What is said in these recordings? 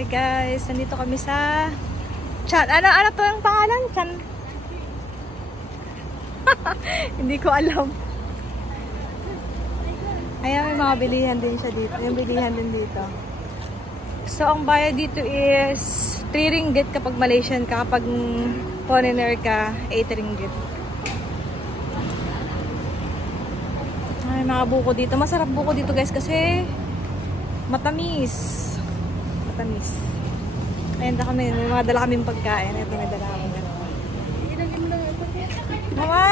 Hi guys, nandito kami sa Chan. Ano to yung pangalan? Chan? Hindi ko alam. Ayan, may mga bilihan din siya dito. Yung bilihan din dito. So, ang bayad dito is 3 ringgit kapag Malaysian ka. Kapag foreigner ka, 8 ringgit. Ay, mga buko dito. Masarap buko dito guys kasi matamis. Matamis. Ayan na kami. May mga dala kaming pagkain. Ito may dala kami. Mama!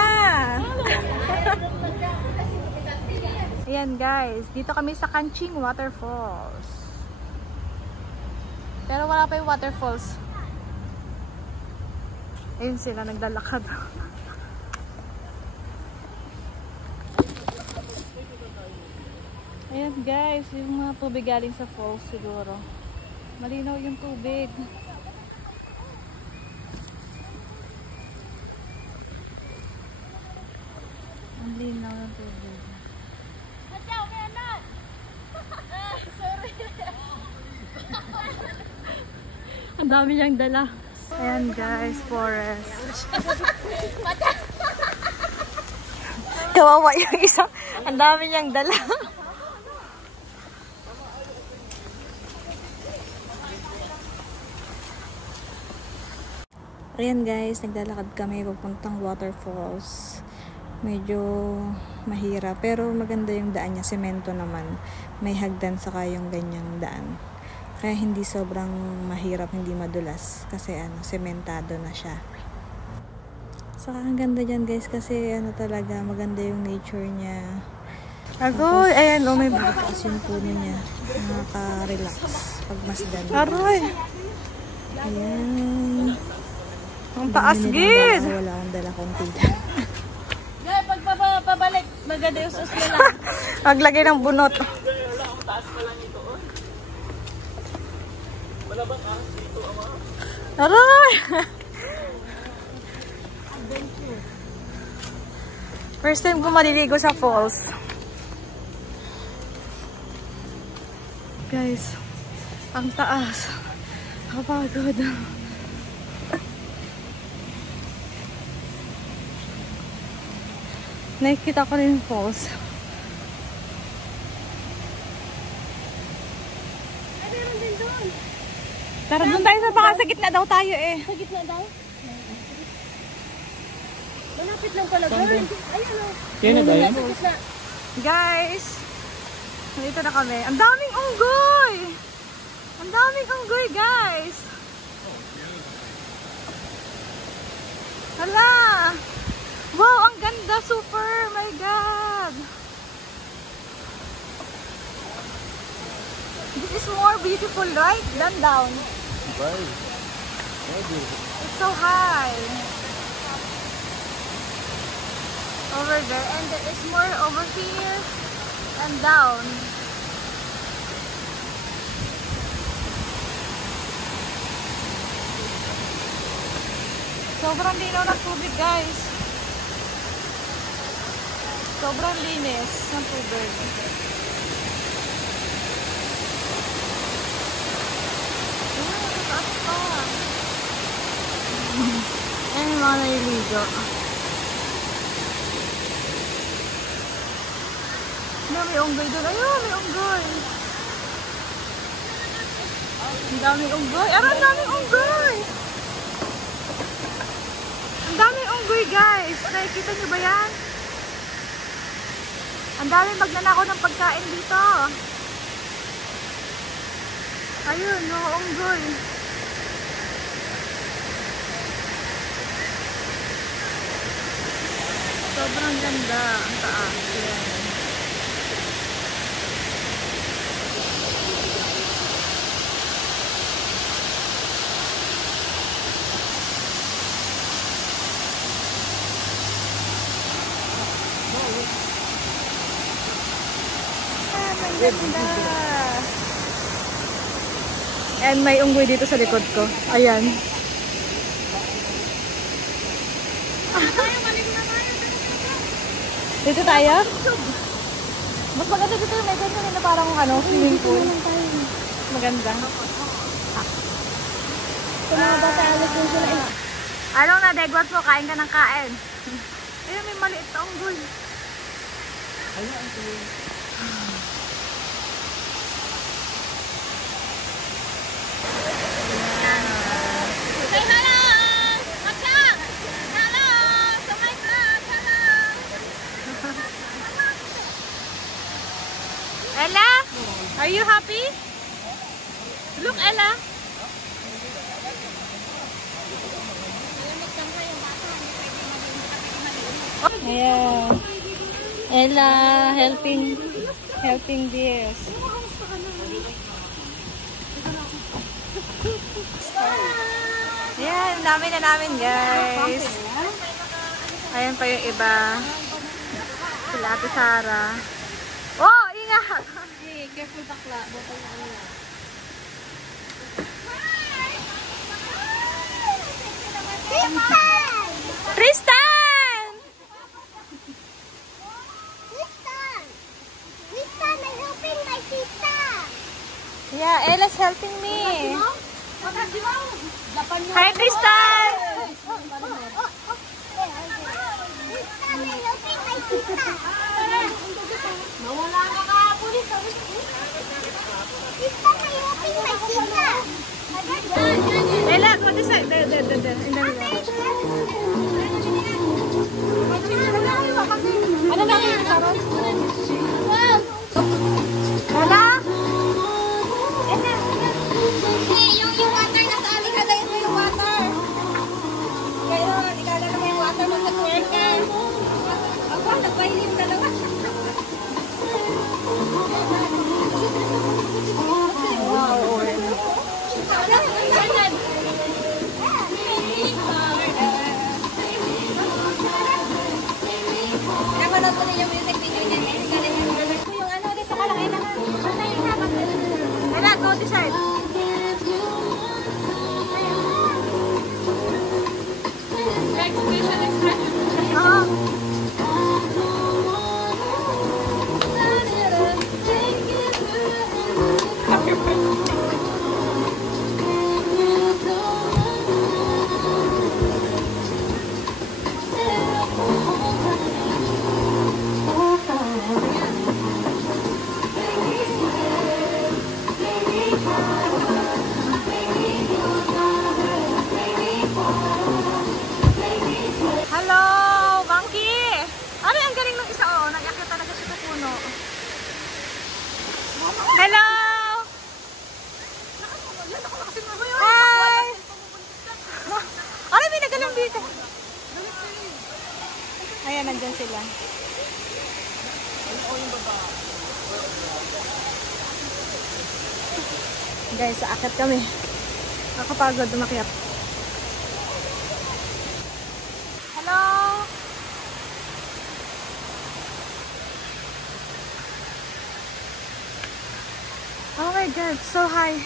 Ayan guys. Dito kami sa Kanching Waterfalls. Pero wala pa yung waterfalls. Ayun sila. Naglalakad. Ayan guys. Yung mga tubig galing sa falls siguro. Malinaw yung tubig. Ang linaw ng tubig. Ang dami niyang dala. Ayan guys, forest. Kawawa yung isa. Ang dami niyang dala. Ayan guys, naglalakad kami papuntang waterfalls. Medyo mahirap pero maganda yung daan niya, semento naman. May hagdan saka yung ganyang daan. Kaya hindi sobrang mahirap, hindi madulas kasi sementado na siya. Saka ang ganda dyan guys kasi talaga maganda yung nature niya. Agoy, ayan may mataas yung puno niya. Nakaka-relax pag masdan. Aroy! Ayan. Ang taas gid. Wala akong dala konti. Gaya, pag pabalik, maganda yung sus nila. Maglagay ng bunot. Ang taas pa lang ito. Wala bang ahas dito, ama? Aray! First time ko maliligo sa falls. Guys, ang taas. Kapagod. Nakikita ko rin yung falls. Ay, meron din doon. Tara, doon tayo sa gitna daw tayo eh. Sa gitna daw? Malapit lang pala, girl. Ayan o. Yan na tayo? Sa gitna. Guys, nandito na kami. Ang daming unggoy! Ang daming unggoy, guys! Hala! Wow, ang ganda! Super! My God! This is more beautiful, right? Than down. Right. It's so high. Over there. And it's more over here and down. Sobrang linaw ng tubig, guys. Sobrang linis ng tubig. Mataas pa. Ayan yung mga naliligo. May unggoy doon. Ayun, may unggoy. Ang daming unggoy. Ang daming unggoy. Ang daming unggoy, guys. Nakikita niyo ba yan? Ang daming magnanakaw ng pagkain dito. Ayun, mga unggoy. Sobrang ganda. Ang taas. Ayan. Ganda. And may unggoy dito sa likod ko. Ayan. Dito tayo? Mas maganda dito yung may ganyan na parang swimming pool. Maganda. Anong nadegwat mo? Kain ka ng kain. Ayun, may maliit na unggoy. Say hello! Maksang! Hello! To my vlog! Hello! Ella, are you happy? Look, Ella. Yeah. Ella helping this. Yan, dami na namin guys. Ayan pa yung iba. Sila Ate Sara. Oh, ingat! Careful bakla. Botol na ano. Tristan! Tristan, I'm helping my sister. Yeah, Ella's helping me. Hi, Tristan! Tristan, I'm helping my sister. Nawala ka kahapon eh. Tristan, I'm helping my sister. Ella, go this side. There. In the middle. Ano na yung sarap? Ella? Yung water nasa amin, kalayin mo yung water. Kaya, ikala mo yung water mo sa worker. Ako, nagpahilim ka naman. Napanood ko din yung music video niya. Yung ano, dito ka lang, Ella. Ella, go this side. Recognition expression. Hello, Monkey! Ano ang galing ng isa? Oo, nag-akit talaga siya sa puno. Hello! Hi! Ano, may nagalang dito. Ayan, nandyan sila. Guys, aakit kami. Nakapagod, umakyat. Hello! Oh my God, so high.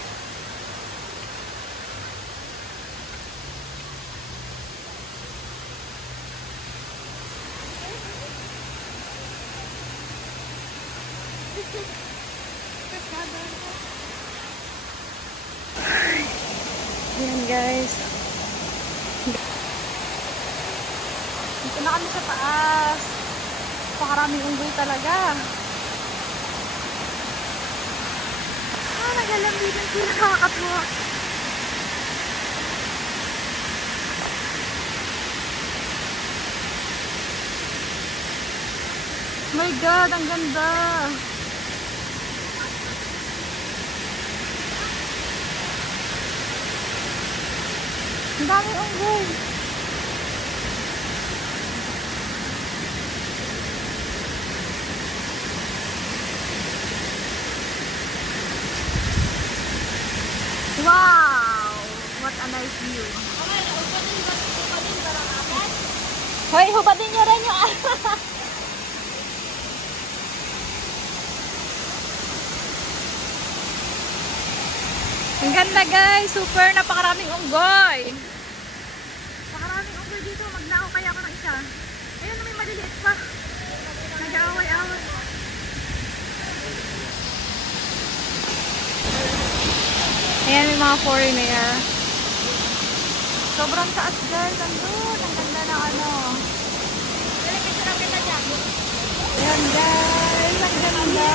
Ayan guys. Dito na kami sa taas. Pakaraming unggoy talaga. Nagalambigan sila, nakakatuwa. My God, ang ganda. Ang dami unggoy. Wow! What a nice view. Hoy, hubadin nyo rin yung Ang ganda guys, super, napakaraming unggoy. Napakaraming unggoy dito, magnao kaya ako ng isa. Ayun, may maliliit pa. Nag-aaway-away. Ayan, may mga foreigner. Sobrang taas guys. Andun. Ang ganda ng ano. Ayan guys. Ang ganda.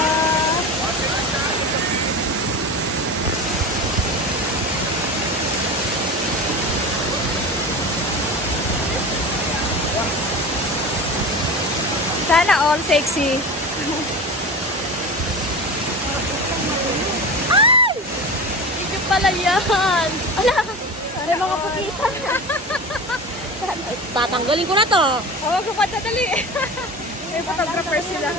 Sana all sexy. Ay! Ito pala yan. Ala! May mga pukitan. Tatanggalin ko na to. Oo, kumadali. May photographer sila.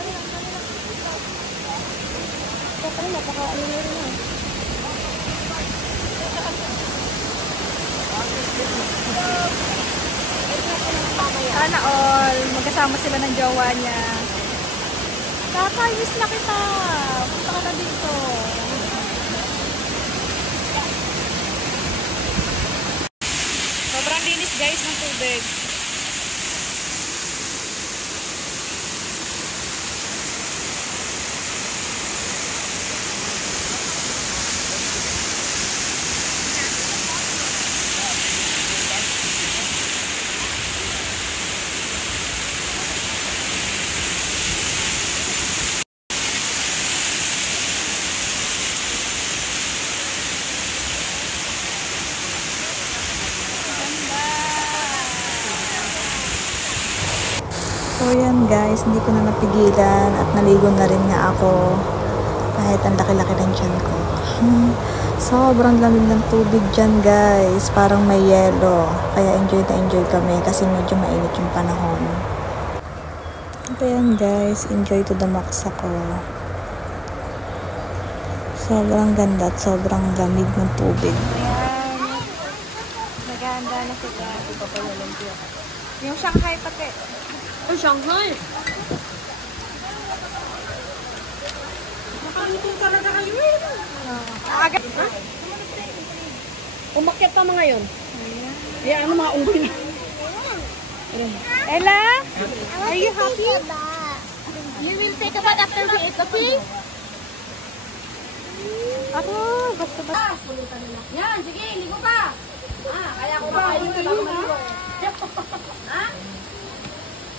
Sana all. Magkasama sila ng jowa niya. Tatay, miss na kita. Punta ka na dito. Sobrang linis guys ng tubig. So yan guys, hindi ko na napigilan at naligo na rin nga ako kahit ang laki-laki ng tiyan ko. Sobrang lamig ng tubig dyan guys, parang may yelo. Kaya enjoy na enjoy kami kasi medyo mainit yung panahon. Ito yan guys, enjoy to the max ako. Sobrang ganda at sobrang lamig ng tubig. Ayan, naganda na sila. Yung Shanghai pati. Ay, Shanghai! Nakalimutan talaga kayo eh. Agad. Umakyat ka mga yun. Ayan, ano mga unggoy na. Ella, are you happy? You will take a bath after we eat, okay? Ako, basta ba? Yan, sige, ligo pa. Kaya ko kakain ka lang maligo. Ha?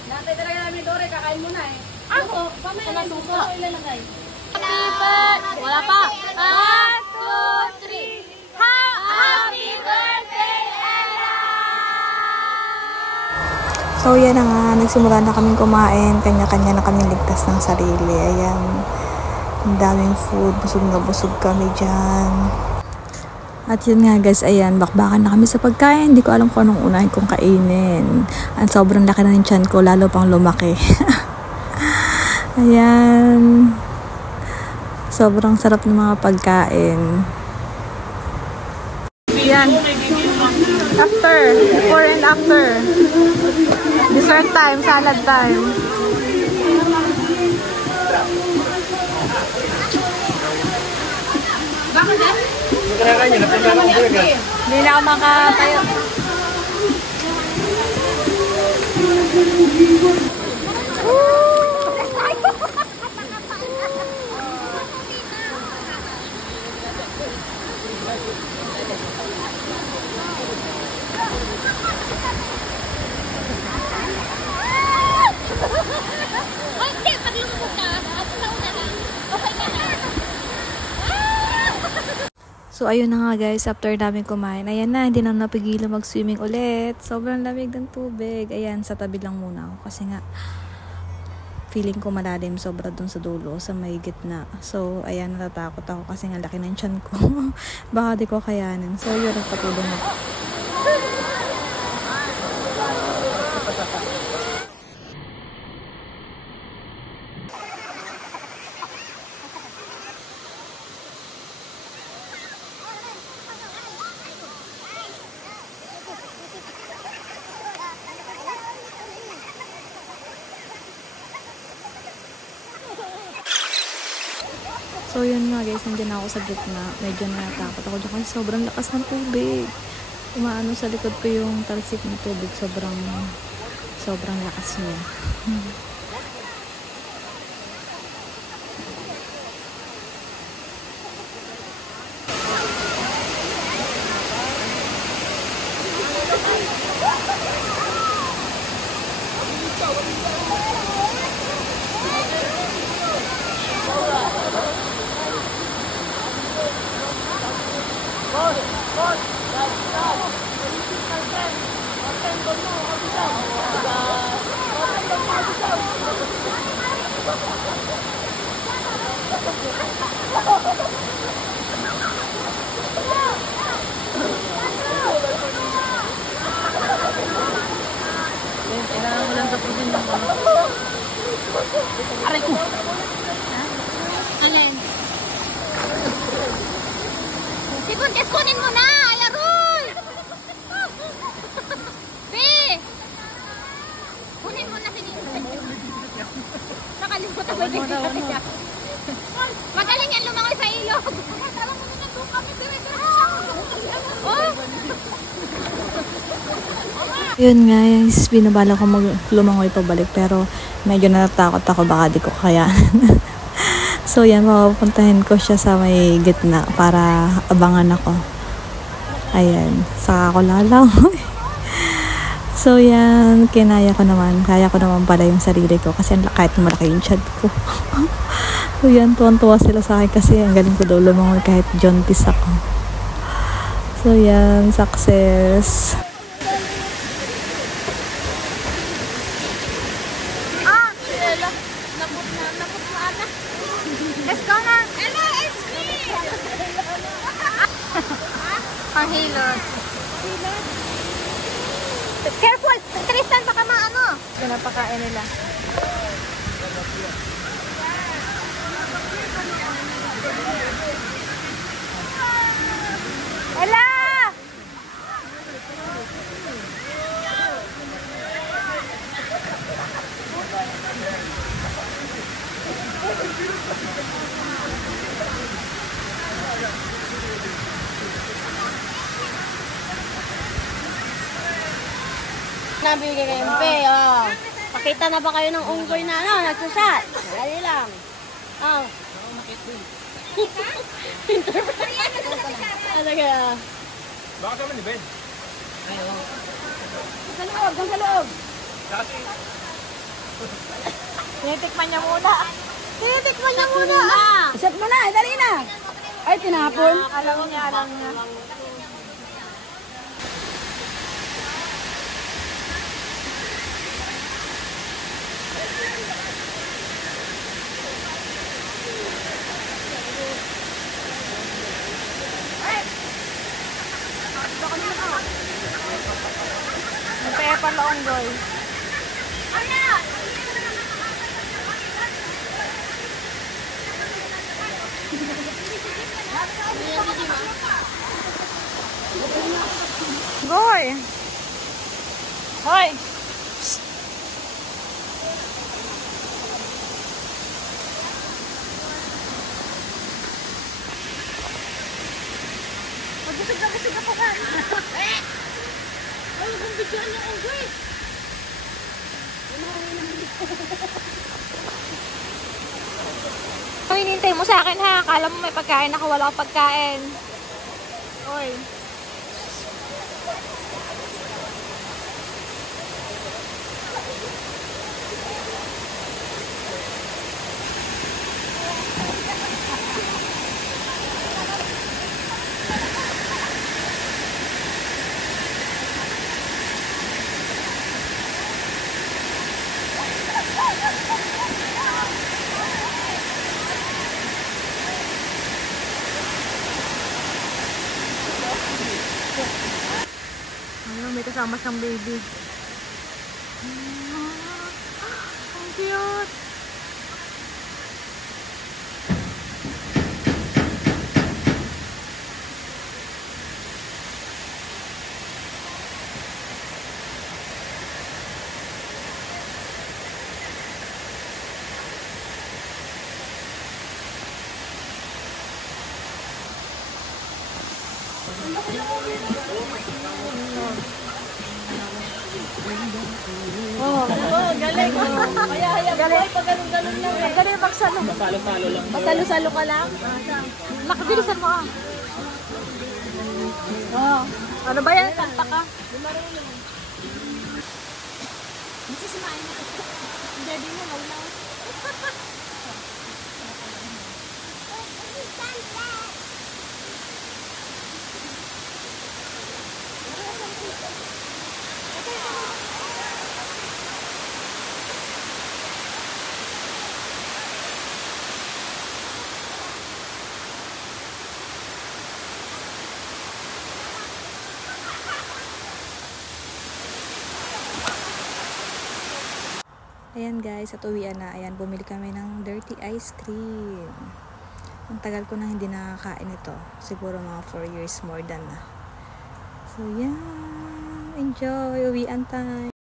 Natay talaga namin Dore, kakain mo na eh. Ako, pamaya suso, ilalagay. Happy birthday! Wala pa. 1, 2, 3. Happy birthday, Ella! So yan na nga, nagsimula na kaming kumain. Kanya-kanya na kami ligtas ng sarili. Ayan, ang daming food. Busog na busog kami dyan. At yun nga guys, ayan, bakbakan na kami sa pagkain. Hindi ko alam kung anong unahin kong kainin. Ang sobrang laki na ng tiyan ko, lalo pang lumaki. Ayan. Sobrang sarap ng mga pagkain. Ayan. After, before and after. Dessert time, salad time. Hindi na ako makatayo. Hindi, pag lumusok ka, ako na una lang. Okay ka na. So, ayun na nga guys, after namin kumain, ayan na, hindi na napigilan mag-swimming ulit. Sobrang lamig ng tubig. Ayan, sa tabi lang muna ako kasi nga, feeling ko malalim sobra dun sa dulo, sa may gitna. So, ayan, natatakot ako kasi nga laki ng tiyan ko. Baka di ko kayanin. So, yun, nagpatulong ako. So yun nga guys, nandiyan ako sa gitna. Medyo natakot ako dyan kasi sobrang lakas ng tubig. Umaano sa likod ko yung talsik ng tubig. Sobrang lakas niya. Kailangan mo lang tapusin yung aray ko! Alin? Si Buntes, kunin mo na! Ayaroy! Be! Kunin mo na si Buntes. Nakalimutan ko yung kaya. Magaling yan lumangoy sa ilog. Tawag mo na doon kami. Oh! Yun guys, binabala ko lumangoy pabalik pero medyo natatakot ako baka di ko kayanan. So yan, mapupuntahin ko siya sa may gitna para abangan ako. Ayan, saka ako lalangoy. So yan, kaya ko naman pala yung sarili ko kasi kahit malaki yung chat ko. So yan, tuwan-tuwa sila sa akin kasi ang galing ko daw lumangoy kahit jaundice ako. So yan, success. Let's go na! Hello, it's me! Ang hilot. Careful! Tristan, baka maano. Pinapakain nila. Ella! Nabigay kayo MP, oh. Pakita na ba kayo ng unggoy na ano, nagsusat? Dali lang. Oh. Ano kaya? Baka naman ni Ben. Sa loob. Tinitikman niya muna. Isat mo na, dali na. Ay, tinapon. Alam niya. Pepa laonggoy. Goy. Hoy. Magbusog ka pa. Ay, huwag bigyan niya unggoy. Kung hinintay mo sa akin ha, akala mo may pagkain ako, wala akong pagkain. Oy. Ayun, may kasama siyang baby. Ang cute! Oh, galing. Kaya galing. Pag ganun-ganun lang eh. Galing magsalo. Masalo-salo lang. Pasalo-salo ka lang. Nakabilisan mo ah. Oh. Ano ba yan? Kanta ka? Kain na. Daddy mo, lawlaw. Ayan guys, at uwian na. Ayan, bumili kami ng dirty ice cream. Ang tagal ko na hindi nakakain ito. Siguro mga 4 years more than na. So, yan. Enjoy. Uwian time.